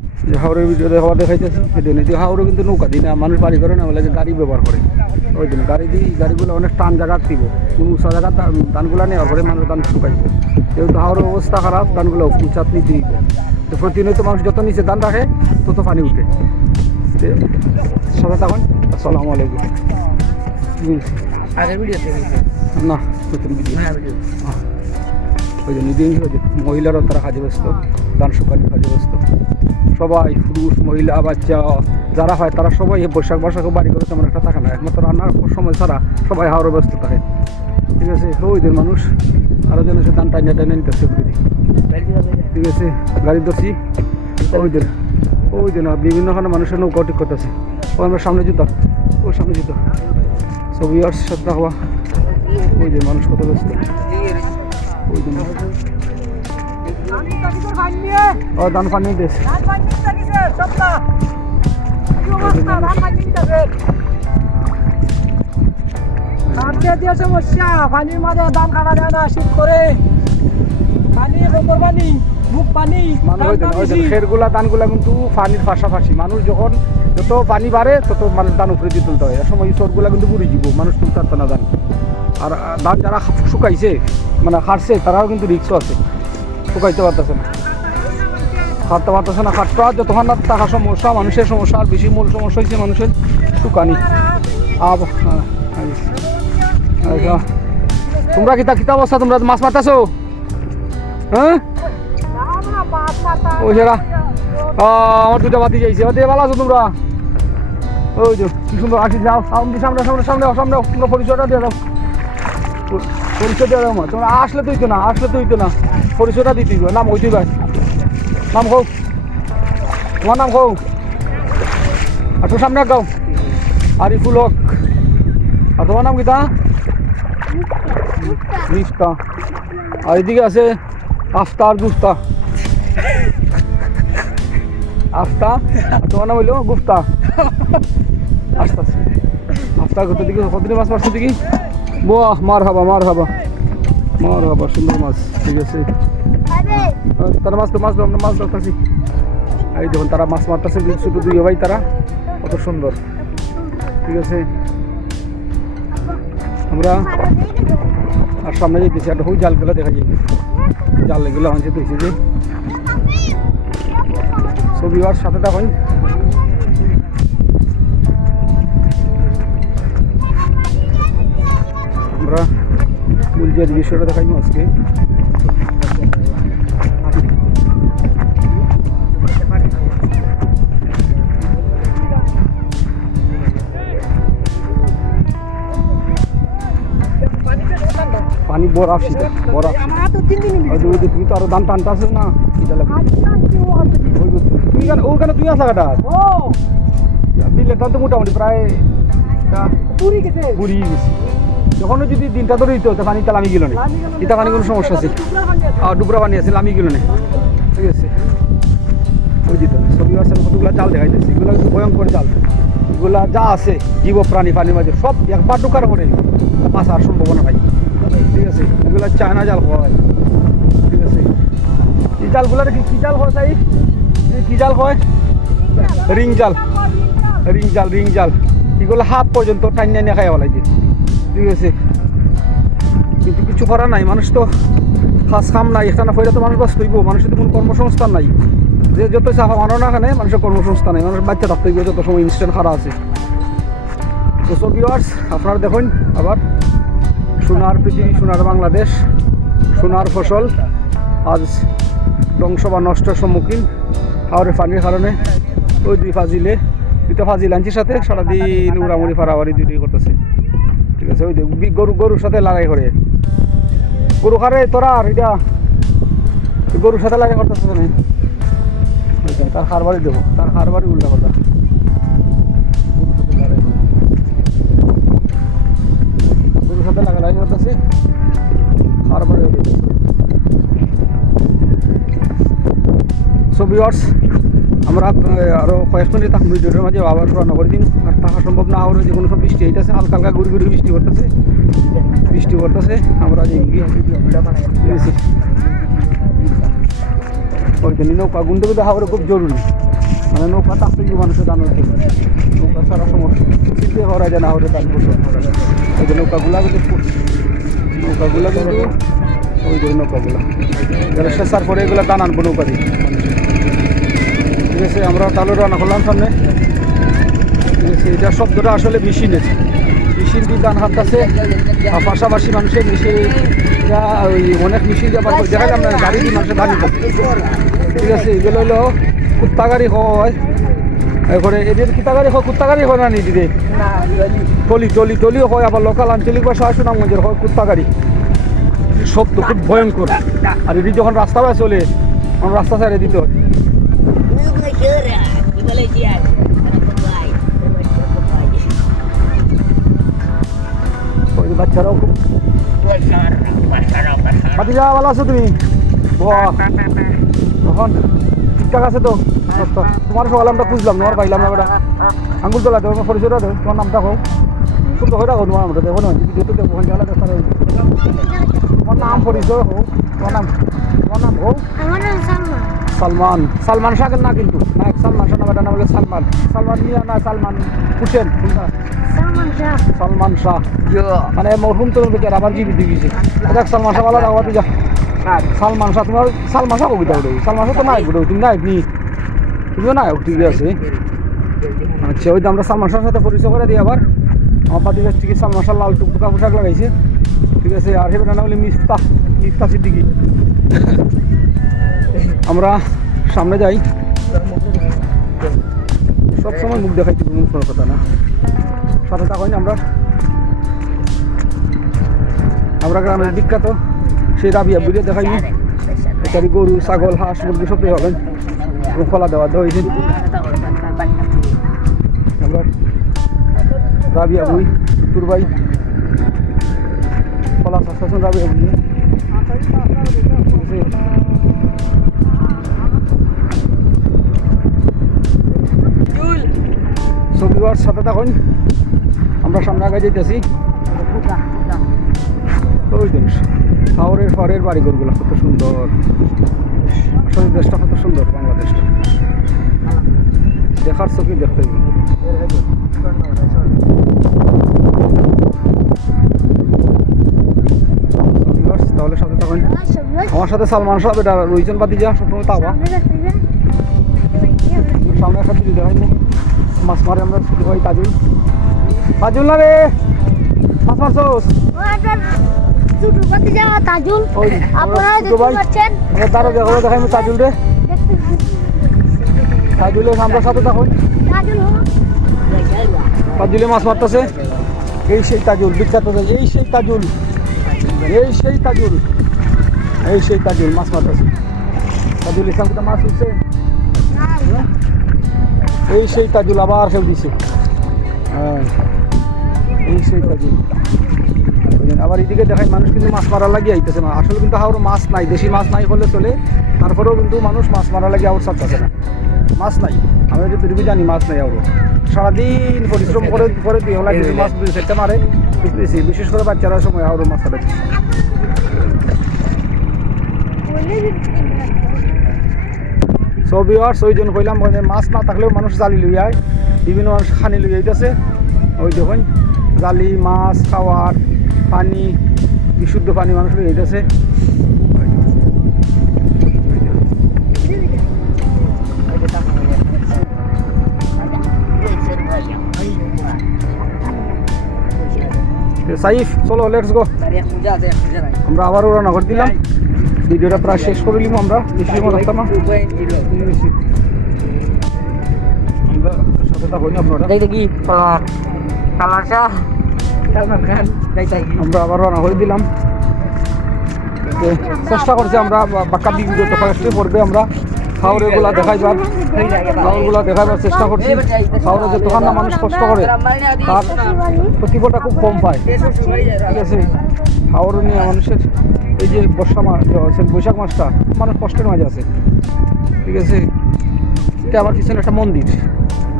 যে হাওড়ের ভিডিও হওয়া দেখাইতেছি সেটা নিয়ে হাওড়ে কিন্তু নৌকা দিই না, মানুষ বাড়ি করে না বলে গাড়ি ব্যবহার করে। ওই জন্য গাড়ি দিই, গাড়িগুলো অনেক টান জায়গা দিব, কোনো উঁচা জায়গা ধানগুলো নেওয়ার পরে মানুষ ধান শুকাইব। যেহেতু হাওড়ের অবস্থা খারাপ, ধানগুলো উঁচাত নিতে দিব। তো প্রতিনিয়ত মানুষ যত নিচে ধান রাখে তত পানি উঠে। সাথে তখন আসসালামু আলাইকুম। আগের ভিডিও না নতুন ভিডিও। ভিডিও ওই জন্য মহিলারাও তারা কাজে ব্যস্ত, ধান শুকানোর কাজে ব্যস্ত। সবাই পুরুষ মহিলা বাচ্চা যারা হয় তারা সবাই বৈশাখ বৈশাখে বাড়ি করে তেমন একটা থাকে না, একমাত্র রান্নার সময় ছাড়া সবাই হাওড়ে ব্যস্ত থাকে। ঠিক আছে, ওই দিন মানুষ আরও যেন সে ধান টাইনে টাইনে নিতেছে। ঠিক আছে, গাড়ি ধরছি ওই দিন বিভিন্নখানে মানুষের নৌকা ঠিক করতেছে। ও আমরা সামনে জুতা, ওর সামনে জুতা সব ইয়ার সাথে হওয়া। ওই দিন মানুষ কত ব্যস্ত। ওই দিন ধান পানি দেশ সমস্যা, পানির মাঝে ধান কাটা যায় না, শীত করে পানি গোবর পানি মুখ পানি খেরগুলা ধানগুলা কিন্তু পানির পাশাপাশি মানুষ যখন যত পানি বাড়ে তত মানুষ ধান উপরে দিয়ে তুলতে হয়। এর সময় চোরগুলা কিন্তু বুড়ি যাব, মানুষ তুলতে পারত না ধান। আর ধান যারা শুকাইছে মানে খাটছে তারাও কিন্তু রিক্সও আছে, শুকাইতে পারতেছে না, খাটতে পারতেছে না। খাটতে যতক্ষণ না টাকা সমস্যা, মানুষের সমস্যা, আর বেশি মূল সমস্যা হয়েছে মানুষের শুকানি। তোমরা কিতা অবস্থা? তোমরা মাছ মারতেছো? হ্যাঁ ওই সেরা আমার দুটা বাতি যাইছে, ভালো আছো তোমরা? ওই যে কি সুন্দর আসি, যাও সামনে সামনে সামনে সামনে সামনে তোমরা পরিচয়টা দিয়ে দাও, পরিচয় দিয়ে দাও। তোমরা আসলে তো হইতো না, আসলে তো হইতো না, পরিচয়টা দিতে হবে। নাম হইতে ভাই, নাম হোক, তোমার নাম হোক, আর তোর সামনে গাও আরিফুল হক। আর তোমার নাম কিতা? মিফতা। আর এদিকে আছে আফতার গুফতা। আফতা, তোমার নাম হইলো গুফতা। আস্তে আস্তে আফতার করতে দিকে কতদিন মাছ মারছো দেখি। বাহ, মার হাবা মার হাবা মার হাবা, সুন্দর মাছ। ঠিক আছে, তারা মাছ তো মাছ আমরা মাছ ধরতেছি। এই দেখুন তারা মাছ মারতেছে, ছোটো দুই ভাই, তারা কত সুন্দর। ঠিক আছে, আমরা আর সামনে যেতেছি, একটা ওই জালগুলো দেখা যায়, জাল এগুলো আনছে দেখছি যে ছবি আর সাথে তখন আমরা মূল বিষয়টা দেখাই আজকে। পানি বরফ, শীত বরফ। তুমি তো আরো ধান টানতে আসো না, ওখানে তুই আসা কাটা দিলে ধান তো মোটামুটি প্রায় পুরি গেছে। যখন যদি দিনটা ধরে দিতে হতো পানি তাহলে আমি গেল না, ইটা পানি কোনো সমস্যা আছে। আর ডুবরা পানি আছে, আমি গেল না। ঠিক আছে, ওই দিত ছবি আছে, কতগুলো জাল দেখাইতেছে, এগুলো কিন্তু ভয়ঙ্কর জাল। এগুলা যা আছে জীব প্রাণী পানির মাঝে সব একবার ঢোকার পরে বাঁচার সম্ভাবনা নাই। ঠিক আছে, এগুলা চায়না জাল হয়। ঠিক আছে, এই জালগুলার কি জাল হয় তাই? কি জাল হয়? রিং জাল, রিং জাল, রিং জাল। এগুলো হাত পর্যন্ত টাইন টাইনে খাই বলাই দিয়ে। ঠিক আছে, কিন্তু কিছু করার নাই, মানুষ তো কাজ কাম নাই, এখানে ফেলে তো মানুষ বাস করব, মানুষের তো কোনো কর্মসংস্থান নাই। যে যত চাপা মানো না এখানে মানুষের কর্মসংস্থান নেই, মানুষ বাচ্চা থাকতে গিয়ে যত সময় ইনস্ট্যান্ট খারাপ আছে। তো সো ভিউয়ার্স, আপনারা দেখুন আবার সোনার পৃথিবী, সোনার বাংলাদেশ, সোনার ফসল আজ ধ্বংস বা নষ্টের সম্মুখীন হাওড়ের পানির কারণে। ওই দুই ফাজিলে, দুটো ফাজিল আনছির সাথে সারাদিন উড়ামুড়ি ফাড়াবাড়ি দুটোই করতেছে। ঠিক আছে, ওই গরুর সাথে লাগাই করে, গরু খারে তোরা আর এটা গরুর সাথে লাগাই করতেছে না, তার খারবারই দেবো, তার খারবারই উল্টা কথা। গরুর সাথে লাগাই করতেছে, খারবারই দেবো। সো ভিউয়ার্স, আমরা আরও কয়েক মিনিট থাকবো ভিডিওটার মাঝে, আবার রান্না করে দিন। আর থাকা সম্ভব না, আবার যে কোনো সব বৃষ্টি হইতেছে, হালকা হালকা ঘুরি ঘুরি বৃষ্টি করতেছে। আমরা যে ওই জন্য নৌকা গুনতে হাওড়ে খুব জরুরি। মানে নৌকা থাকতে গিয়ে মানুষের জানার জন্য নৌকা সারা সমস্যা চিনতে করা যায় না হলে তার ওই যে নৌকাগুলা কিন্তু নৌকাগুলা কিন্তু ওই যে নৌকাগুলা যারা শেষার পরে এগুলো টান আনবো নৌকা দিয়ে ঠিক আছে আমরা তাহলে রান্না করলাম সামনে ঠিক আছে এটা শব্দটা আসলে মেশিনের মেশিন দিয়ে ধান হাঁটতেছে আর পাশাপাশি মানুষের মেশিন ওই অনেক মেশিন দিয়ে আবার দেখা যায় না গাড়ি দিয়ে মানুষের ধান নিতে ঠিক আছে এগুলো হলো কুত্তা গাড়ি হয় এরপরে এদের কিতা গাড়ি হয় কুত্তা গাড়ি হয় না নি দিদি টলি টলি টলিও হয় আবার লোকাল আঞ্চলিক ভাষা সুনামগঞ্জের হয় কুত্তা গাড়ি শব্দ খুব ভয়ঙ্কর আর এটি যখন রাস্তা বাই চলে তখন রাস্তা ছাড়িয়ে দিতে হয় ওই বাচ্চারাও খুব ভাতিজা ভালো আছো তুমি তখন ঠিকঠাক আছে তো তোমার সকালে আমরা খুঁজলাম তোমার পাইলাম না বেটা আঙ্গুল তোলা দেবো পরিচয়টা দেবো তোমার নামটা হোক খুব তো হয়ে রাখো তোমার আমরা দেখো না ভিডিওতে দেখো ওখানে তোমার নাম পরিচয় হোক তোমার নাম হোক সালমান সালমান শাহের না কিন্তু না সালমান শাহ না বেটা নাম হলো সালমান সালমান মিয়া না সালমান হুসেন সালমান শাহ মানে মরহুম তো বেচার আবার জীবিত দিয়েছে দেখ সালমান শাহ ভালো রাখো যা সালমান শাহ তোমার সালমান শাহ কবিতা ওটাই সালমান শাহ তো নায়ক ওটা তুমি নায়ক নি তুমিও নায়ক ঠিক আছে আচ্ছা ওই তো আমরা সালমান শাহের সাথে পরিচয় করে দিই আবার আমার পাতি কাছ থেকে সালমান শাহ লাল টুকটুকা পোশাক লাগাইছে ঠিক আছে আর হেবে না হলে মিফতা সিদ্দিকি আমরা সামনে যাই সবসময় মুখ দেখাইতে কোনো কথা না সাথে থাকুন আমরা গ্রামের বিখ্যাত সেই রাবিয়া বিড়ে দেখাই এখানে গরু ছাগল হাঁস মুরগি সবই হবেন এবং খোলা দেওয়া হয়েছে আমরা রাবিয়া বই তুরবাই খোলা শাসন রাবিয়া বই ছবিবার সাথে থাকুন আমরা সামনে আগে যেতেছি ওই জিনিস শহরের ফরের বাড়িঘরগুলো কত সুন্দর আসলে দেশটা কত সুন্দর বাংলাদেশটা দেখার চোখে দেখতে তাহলে সাথে থাকুন আমার সাথে সালমান শাহ এটা রইজন বাতি যা সবসময় তাওয়া সামনে একটা দিদি দেখাই মাছ মারে আমরা ছোট ভাই তাজুল তাজুল না রে মাছ মারছোস তাজুল রে তাজুলের আমরা সাথে থাকুন তাজুলে মাছ মারতেছে এই সেই তাজুল বিখ্যাত এই সেই তাজুল এই সেই তাজুল এই সেই তাজুল মাছ মারতেছে তাজুল ইসলাম মাছ উঠছে এই সেই তাজুল আবার খেল দিছে হ্যাঁ এই সেই তাজুল আবার এদিকে দেখায় মানুষ কিন্তু মাছ মারা লাগিয়ে আইতেছে না আসলে কিন্তু আরও মাছ নাই দেশি মাছ নাই হলে চলে তারপরেও কিন্তু মানুষ মাছ মারা লাগিয়ে আবার চাচ্ছে না মাছ নাই আমরা যে পৃথিবী জানি মাছ নাই আরও সারাদিন পরিশ্রম করে দিয়ে হলে যদি মাছ সেটা মারে বেশি বিশেষ করে বাচ্চারা সময় আরও মাছ কাটে ছবি আর ওইজন কইলাম মাছ না থাকলেও মানুষ জালি লই আয় বিভিন্ন মানুষ খানি লই আইতেছে ওই দেখুন জালি মাছ খাওয়ার পানি বিশুদ্ধ পানি মানুষ লই আইতেছে সাইফ চলো লেটস গো আমরা আবারও রান্না করে দিলাম ভিডিওটা প্রায় শেষ করে নিলাম আমরা বেশি মনে রাখতাম না আমরা সাথে থাকুন আপনারা আমরা আবার রান্না করে দিলাম চেষ্টা করছি আমরা বাক্কা ভিডিও তো ফার্স্টে পড়বে আমরা খাওয়ারগুলা দেখাইবার খাওয়ারগুলা দেখাইবার চেষ্টা করছি খাওয়ারে যে দোকান না মানুষ কষ্ট করে তার প্রতিফলটা খুব কম পায় ঠিক আছে খাওয়ার নিয়ে মানুষের এই যে বর্ষা মাস বৈশাখ মাসটা মানুষ কষ্টের মাঝে আছে ঠিক আছে এটা আমার পিছনে একটা মন্দির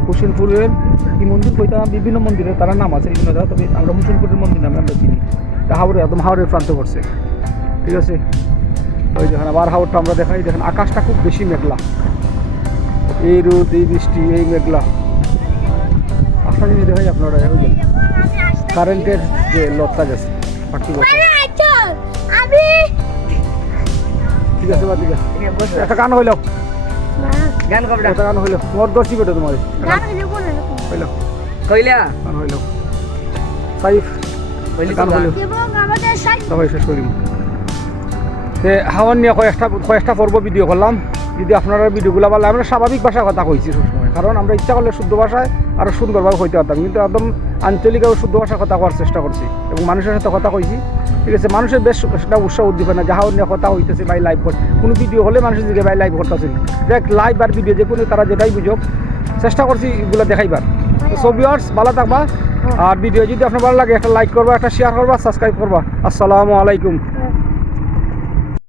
হোসেনপুরের কি মন্দির কইতা বিভিন্ন মন্দিরের তারা নাম আছে এগুলো দেওয়া তবে আমরা হোসেনপুরের মন্দির নামে আমরা চিনি তা হাওড়ে একদম হাওড়ের প্রান্ত করছে ঠিক আছে ওই দেখেন আবার হাওড়টা আমরা দেখাই দেখেন আকাশটা খুব বেশি মেঘলা এই রোদ, এই বৃষ্টি, এই মেঘলা। একটা জিনিস দেখাই আপনারা, ওই যে কারেন্টের যে লকটা গেছে পাখি বসে। ঠিক আছে বা ঠিক আছে, একটা গান হইল, গান কবে একটা গান হইল, তোমার দর্শি বেটা তোমার হইল, কইলা গান হইল, সাইফ গান হইল, সবাই শেষ করিম। তে হাওয়ান নিয়ে কয়েকটা পর্ব ভিডিও করলাম। যদি আপনারা ভিডিওগুলো ভালো, আমরা স্বাভাবিক ভাষায় কথা কইছি সবসময়, কারণ আমরা ইচ্ছা করলে শুদ্ধ ভাষায় আরও সুন্দরভাবে হইতে পারতাম, কিন্তু একদম আঞ্চলিক এবং শুদ্ধ ভাষায় কথা করার চেষ্টা করছি এবং মানুষের সাথে কথা কইছি। ঠিক আছে, মানুষের বেশ একটা উৎসাহ উদ্দীপনা যে হাওয়ান নিয়ে কথা হইতেছে ভাই লাইভ কর, কোনো ভিডিও হলে মানুষের দিকে ভাই লাইভ করতেছেন, দেখ লাইভ আর ভিডিও যে কোনো তারা যেটাই বুঝুক, চেষ্টা করছি এগুলো দেখাইবার। তো সো ভিউয়ার্স, ভালো থাকবা, আর ভিডিও যদি আপনার ভালো লাগে একটা লাইক করবা, একটা শেয়ার করবা, সাবস্ক্রাইব করবা। আসসালামু আলাইকুম।